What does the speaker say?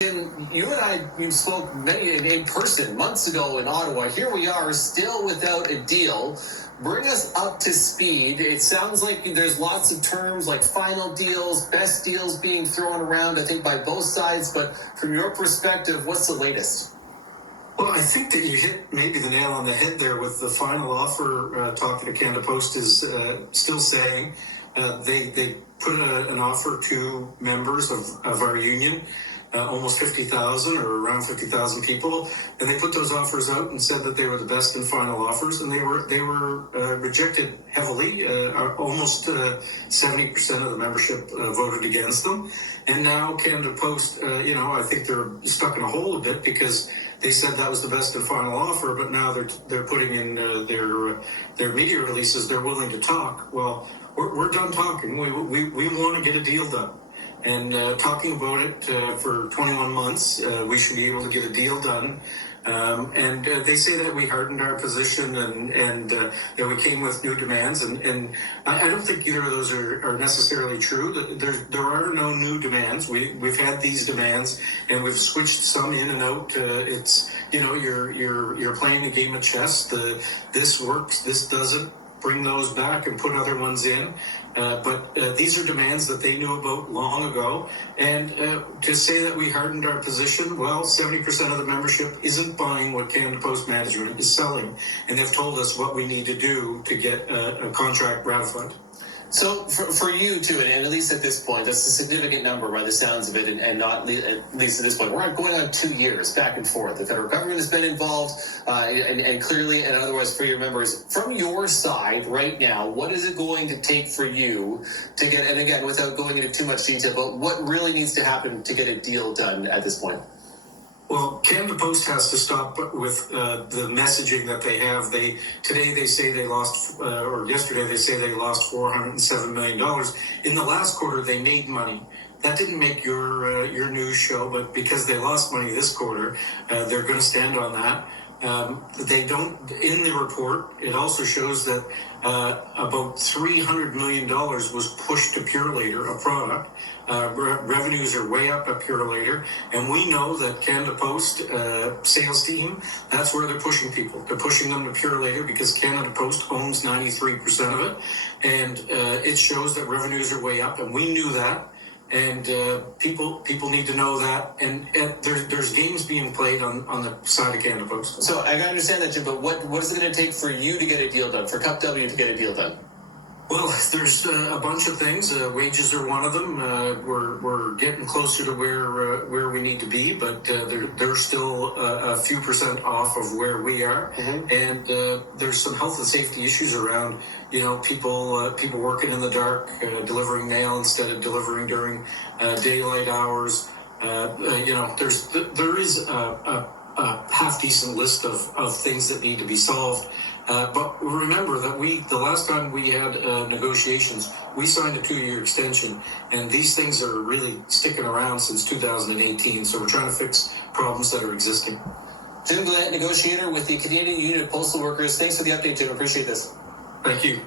You and I, we spoke many in person months ago in Ottawa. Here we are, still without a deal. Bring us up to speed. It sounds like there's lots of terms like final deals, best deals being thrown around, I think, by both sides. But from your perspective, what's the latest? Well, I think that you hit maybe the nail on the head there with the final offer. Talking to Canada Post is still saying they put an offer to members of our union. Almost 50,000 or around 50,000 people, and they put those offers out and said that they were the best and final offers, and they were rejected heavily. Almost 70% of the membership voted against them, and now Canada Post, I think they're stuck in a hole a bit because they said that was the best and final offer, but now they're putting in their media releases. They're willing to talk. Well, we're done talking. We want to get a deal done. And talking about it for 21 months, we should be able to get a deal done. And they say that we hardened our position and that we came with new demands. And I don't think either of those are necessarily true. There are no new demands. We've had these demands and we've switched some in and out. It's, you're playing a game of chess. This works, this doesn't. Bring those back and put other ones in. But these are demands that they knew about long ago. And to say that we hardened our position, well, 70% of the membership isn't buying what Canada Post management is selling. And they've told us what we need to do to get a contract ratified. So for you, too, and at least at this point, that's a significant number by the sounds of it, and not at least at this point. We're going on 2 years back and forth. The federal government has been involved, and clearly, and otherwise for your members. From your side right now, what is it going to take for you to get, and again, without going into too much detail, but what really needs to happen to get a deal done at this point? Well, Canada Post has to stop with the messaging that they have. Today they say they lost, or yesterday they say they lost $407 million. In the last quarter, they made money. That didn't make your news show, but because they lost money this quarter, they're going to stand on that. They don't, in the report, it also shows that about $300 million was pushed to Purelator, a product. Revenues are way up at Purelator, and we know that Canada Post sales team, that's where they're pushing people. They're pushing them to Purelator because Canada Post owns 93% of it, and it shows that revenues are way up, and we knew that. And people need to know that, and there's games being played on the side of Canada Post. So I can understand that, Jim, but what is it going to take for you to get a deal done, for Cup W to get a deal done? Well, there's a bunch of things. Wages are one of them. We're getting closer to where we need to be, but they're still a few percent off of where we are. Mm-hmm. And there's some health and safety issues around, people working in the dark, delivering mail instead of delivering during daylight hours. There is a half-decent list of things that need to be solved. But remember that the last time we had negotiations, we signed a 2-year extension, and these things are really sticking around since 2018. So we're trying to fix problems that are existing. Jim Gallant, negotiator with the Canadian Union of Postal Workers. Thanks for the update, Jim. Appreciate this. Thank you.